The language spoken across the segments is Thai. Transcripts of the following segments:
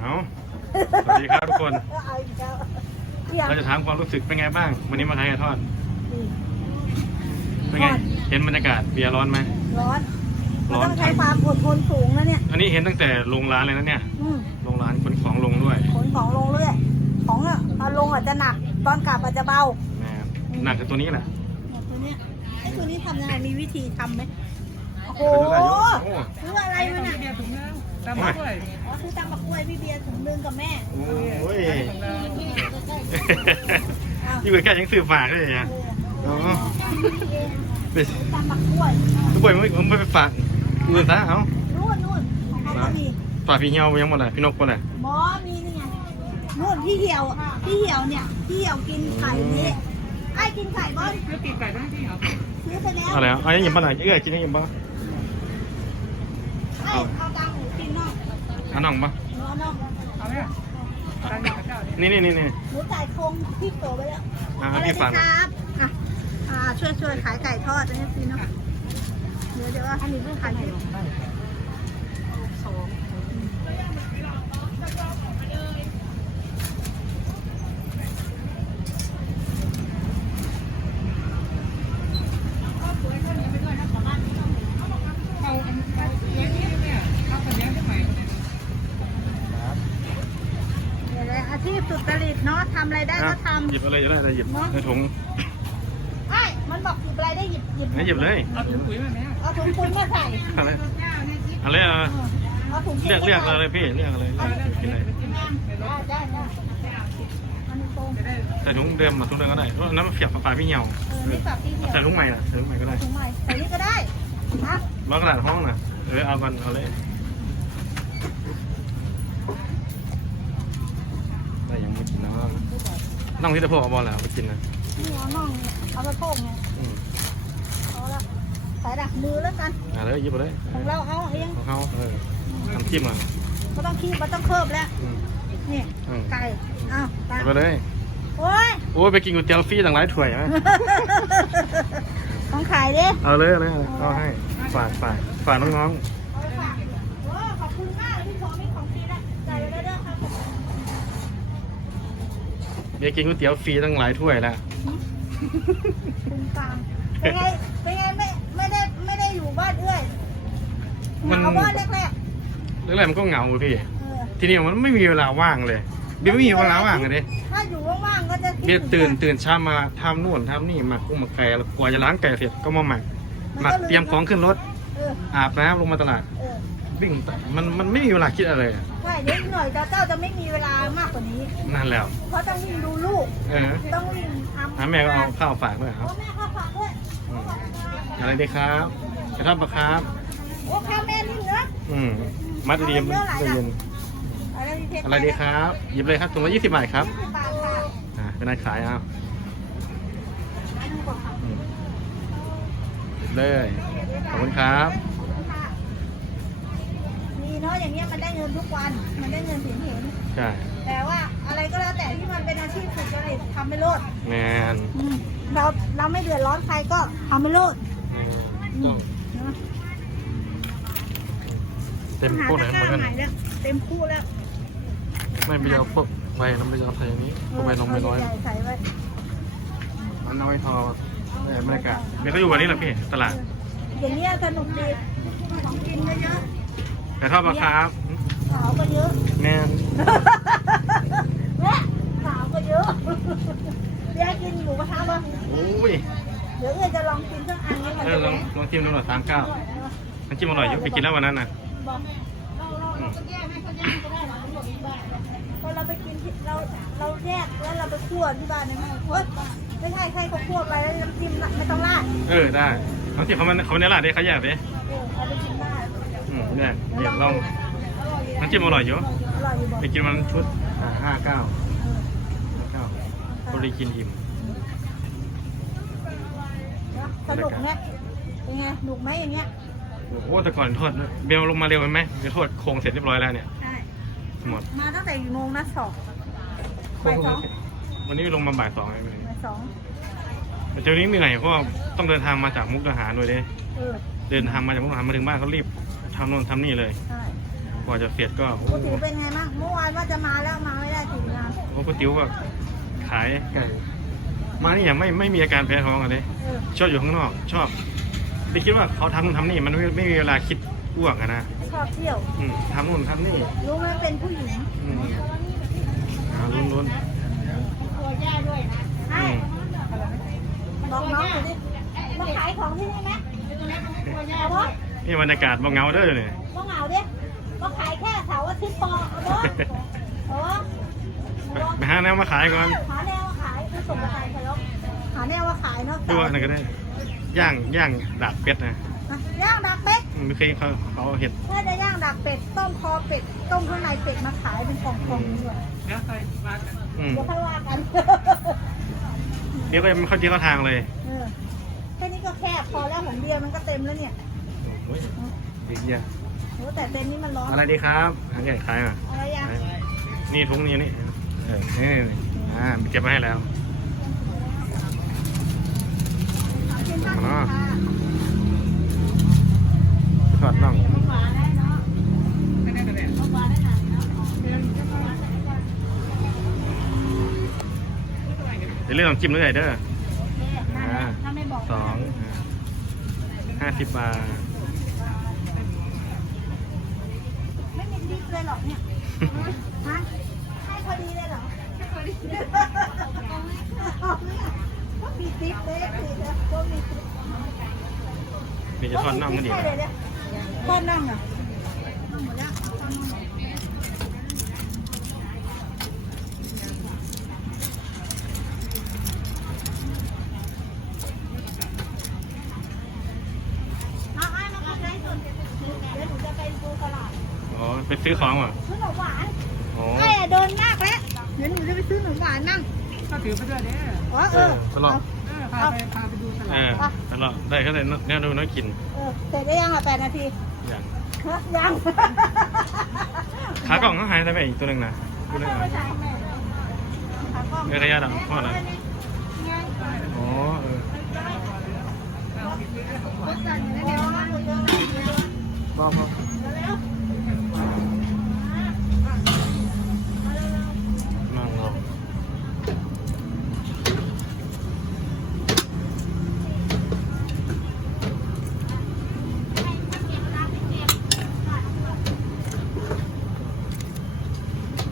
เอาสวัสดีครับทุกคน เอาอีกแล้วเที่ยงเราจะถามความรู้สึกเป็นไงบ้าง วันนี้มาขายไก่ทอดนี่เป็นไงทอดเห็นบรรยากาศเบียร์ร้อนไหม ร้อนร้มันอน ต้องใช้ความอดทนสูงนะเนี่ย อันนี้เห็นตั้งแต่ลงร้านเลยนะเนี่ย อืมลงร้านคนของลงด้วยขนของลงเรื่อย ของอะตอนลงอาจจะหนัก ตอนกลับอาจจะเบาแหมหนักกับตัวนี้แหละเนี่ยตัวเนี้ยไอ้ตัวนี้ทำยังไง มีวิธีทำไหม โอ้เป็นโหอะไรอยู่โอ้ซื้ออะไรมาเนี่ยเบียร์ถุงนึง ตามมาด้วยอ๋อซื้อตำบักกล้วยพี่เบียร์ถุงนึงกับแม่โอ้ยของเราอ้าวนี่เปิดแค่ยังซื้อฝากด้วยเนี่ยเอออ๋อไปตำบักกล้วยทุกคนไม่ไม่ไปฝากอื่นซะเอ้านู่นนู่นของเขาก็มีฝากพี่เหี่ยวไปยังหมดเลยพี่นกหมดเลยหมอมีนี่ไงนู่นพี่เหี่ยวพี่เหี่ยวเนี่ยพี่เหี่ยวกินไข่นี้ไอ้กินไข่บอลเพื่อปีกไก่บ้างที่เหรอซื้อไปแล้วเอาแล้วเอายังหยิบมาหน่อยเอ้ยกินยังหยิบมาไอ้เอาตังค์หนูกินนอก เอาน่องปะหนูเอานอกเอาเนี่ยตามกับเจ้าเนี่ยนี่นี่นี่นี่หนูจ่ายโคงพี่โตไปแล้วอ่าอะไรพี่ดีฝากครับอะอ่าช่วยช่วยขายไก่ทอดนะเนี่ยพี่เนาะเดี๋ยวเดี๋ยวอันนี้เพิ่งขายไก่สอง เอาอันเอาเลี้ยงนี่เนี่ยเอาคนเลี้ยงได้ไหม เดี๋ยวเลยอาชีพสุจริตเนาะทำอะ ไรได้ก็ทหยิบอะไรอยู่ได้อะไรหยิบในถุงำไอ้มันบอกหยิบอะไรได้หยิบหยิบไหนหยิบเลยเอาถุงปุ๋ยมาไหมเอาถุงปุ๋ยมาใส่อะไรอะไรอะเอาถุงเรียกเรียกอะไรพี่เรียกอะไรกินอะไรได้ได้ได้อันนี้ตรงใส่ถุงเดิมมาถุงเดิมก็ได้เพราะน้ำเสียบปลาพี่เหี่ยวเออนี่ฝากพี่เหี่ยวใส่ถุงใหม่นะใส่ถุงใหม่ก็ได้ถุงใหม่ใส่นี่ก็ได้นะล้อกระดาษห้องนะเออเอากันเอาเลยได้ยังไม่กินนะ น้องที่ตะโพกเอาบอลแล้วไปกินนะนี่เอาน่องเนี่ยเอาไปโป้งเนี่ยอืมเอาละใส่ดักมือแล้วกันอ่าเลยหยิบไปเลยของเราเอาเองของเขาเออน้ำจิ้มอะก็ต้องคีบมันต้องเคิบแล้วอืมนี่อืมไก่เอาตามเอาไปเลยโอ้ย โอ้ยไปกินก๋วยเตี๋ยวฟรีต่างหลายถ้วยไหมของขายดิเอาเลยเอาเลยเอาเลยเอาให้ฝากฝากฝากน้องเอาไปฝากโอ้ขอบคุณมากเลยพี่โชมีของฟรีนะจ่ายไปได้ด้วยครับผม ๆ เบียร์กินก๋วยเตี๋ยวฟรีตั้งหลายถ้วยแล้วคุณกลางเป็นไงเป็นไงไม่ไม่ได้ไม่ได้อยู่บ้านเอื้อยเหงาบ้านแรกแรกๆมันก็เหงาเลยพี่ ๆเออทีนี้มันไม่มีเวลาว่างเลยเบียร์ไม่มีเวลาว่างเลยดิถ้าอยู่ว่างๆก็จะคิดเบียร์ตื่นตื่นเช้ามาทำนู่นทำนี่หมักกุ้งหมักไก่แล้วกว่าจะล้างไก่เสร็จก็มาหมักหมักเตรียมของขึ้นรถเอออาบน้ำลงมาตลาด เออ วิ่งมันมันไม่มีเวลาคิดอะไรอะใช่เดี๋ยวอีกหน่อยเจ้าเจ้าจะไม่มีเวลามากกว่านี้ นั่นแล้ว เพราะต้องวิ่งดูลูก เออต้องวิ่งทำหาแม่ก็เอาข้าวฝากด้วยคโอ้รับแม่ข้าวฝากด้วยอืมอะไรดีครับกระทอดปลาครับ โอ้ข้าวแม่นิ่มเนื้ออืมมัดดีๆมันเย็นอะไรดีเพชอะไรดีครับหยิบเลยครับถุงละยี่สิบบาทครับยี่สิบบาทค่ะอ่าเป็นนายขายเอาอันนี้ก่อนค่ะอืมเลยขอบคุณครับมี เนาะอย่างเงี้ยมันได้เงินทุกวัน มันได้เงินถึงเห็นใช่แต่ว่าอะไรก็แล้วแต่ที่มันเป็นอาชีพสุจริตทำไม่โลดแมนอืมเราเราไม่เดือดร้อนใครก็ทำไม่โลดอืมนะเต็มพวกไหนหมดหาตะกร้ากันใหม่แล้วเต็มคู่แล้วไม่ไปเอาพวกใบน้ำไปเอาใส่อย่างนี้พวกใบนมใบน้อยเใหญ่ๆใส่ไว้มันเอาไว้ทอเออบรรยากาศเดี๋ยวก็อยู่วันนี้แหละพี่ตลาด อย่างเงี้ยสนุกดีของกินเยอะ แต่ทอดปลาครับๆสาวก็เยอะแมนแม่สาวก็เยอะเดี๋ยวกินหมูกระทะป่ะโอ้ยเดี๋ยวเอื้อจะลองกินสักอันนี้มันเออลองลองจิ้มดูหน่อยสามเก้าน้ำจิ้มอร่อยอยู่ไปกินแล้ววันนั้นน่ะบอกเราเราเราก็แยกให้เขาแยกก็ได้เราหมดที่บ้านพอเราไปกินที่เราเราแยกแล้วเราไปคั่วที่บ้านเนี่ยไม่เฮ้ยไม่ใช่ใช่เขาคั่วไปแล้วน้ำจิ้มน่ะไม่ต้องราดเออได้น้ำจิ้มเขามันเขาในร้านได้เขาแยกดิเออเอาไปกินได้ อืมเนี่ยเดี๋ยวลองอร่อยอยู่น้ำจิ้มอร่อยอยู่อร่อยอยู่บอกไปกินมันชุดห้าเก้าเก้าบริกินอิ่มสนุกเนี่ยเป็นไงหนุกไหมอย่างเงี้ยโอ้โหแต่ก่อนทอดเบลลงมาเร็วไหมเบลทอดโครงเสร็จเรียบร้อยแล้วเนี่ยใช่หมดมาตั้งแต่กี่โมงนะสองบ่ายสองวันนี้ลงมาบ่ายสองเลยบ่ายสองแต่เจ้านี้เหนื่อยเพราะว่าต้องเดินทางมาจากมุกดาหารด้วยเด้เออเดินทางมาจากมุกดาหารมาถึงบ้านเขารีบ ทำโน่นทำนี่เลยใช่กว่าจะเสร็จก็โอ้ก๋วยเตี๋ยวเป็นไงบ้างเมื่อวานว่าจะมาแล้วมาไม่ได้ถึงงานโหก๋วยเตี๋ยวก็ขายไก่มานี่ยังไม่ไม่มีอาการแพ้ท้องอะเลยเออชอบอยู่ข้างนอก ชอบไปคิดว่าเขาทำนู่นทำนี่มันไม่ไม่มีเวลาคิดอ้วกอะนะชอบเที่ยว อืมทำนู่นทำนี่รู้ไหมเป็นผู้หญิงอืมอ่าลุ้นลุ้นตัวย่าด้วยนะๆใช่อืมบอกน้องหน่อยดิมาขายของที่นี่ไหมเอาบอส นี่บรรยากาศบ่เหงาเด้อเนี่ยมาเหงาดิมาขายแค่เสาร์อาทิตย์พอเอาบอสเอาบอสไปหาแนวมาขายก่อนหาแนวมาขายไปส่งกระจายไปแล้วหาแนวมาขายเนาะดูว่าอะไรก็ได้ย่างย่างดาบเป็ดนะอะย่างดักเป็ดไม่เคยเขาเขาเห็ดถ้าจะย่างดักเป็ดต้มคอเป็ดต้มข้างในเป็ดมาขายเป็นกล่องๆด้วยแล้วใส่มากันอืมเดี๋ยวค่อยว่ากันเดี๋ยวก็ไม่ค่อยเที่ยวทางเลยเออแค่นี้ก็แคบพอแล้วของเบียร์มันก็เต็มแล้วเนี่ย โอ้ยดีเยี่ยโหแต่เต็นท์นี้มันร้อนอะไรดีครับหาใหญ่ขายอะอะไรยังนี่ทุงนี้นี่เออนี่อ่ามีเก็บมาให้แล้วกินข้าวกินข้าวทอดน่องหวานได้เนาะไม่ได้กันเลยหวานได้หนาเนาะเดี๋ยวเรื่องน้ำจิ้มด้วยเด้ออ่าถ้าไม่บอกสองห้าสิบบาท ไม่มีดิบ เลยหรอกเนี่ยฮะให้พอดีเลยเหรอให้พอดีก็มีดิบเลยสิแล้วก็มีดิบมีจะทอดน่องกันดีใช่เลยเนี่ยทอดน่องอะน่องหมดแล้วเอาให้มาก็ได้ส่วนเดี๋ยวหนูจะไปดูตลาด อ๋อไป ซื้อของอะซื้อขนมหวานอ๋อไอ้เดินมากแล้วเดี๋ยวหนูจะไปซื้อขนมหวานนั่งก็ถือไปด้วยเนี่ยอ๋อเอเอออตลอดเออพาไปพาไปดูตเอลาดอตลอดได้ก็ได้แนวดูน้อยกินเออเสร็จได้ยังอะแปดนาทีอย่างฮะยังขากล่องเขาหายไปไหนอีกตัวหนึ่งนะดูหน่อยไม่ใช่แม่ขากล้องเออขยะดำพ่อหน่อยอ๋อเออรถสั่นอยู่ในเดี๋ยวมาหมดเลยพ่อพ่อ เร็ว นั่งรอ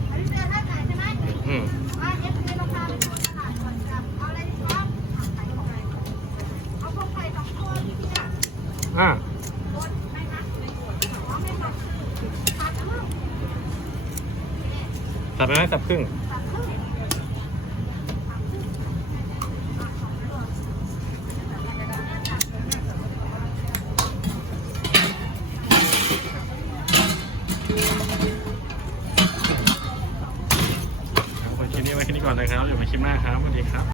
อันนี้เป็นท่าไหนใช่ไหม อืม อะเอฟซีเราพาไปดูตลาดก่อนจ้ะเอาอะไรดีครับขายของอะไรเอาพวกไข่สองตัวพี่พี่อะ อ่าสับไปไหมสับครึ่งผัดครึ่งเอาไว้คลิปนี้ไว้แค่นี้ก่อนนะครับเดี๋ยวไปคลิปหน้าครับสวัสดีครับ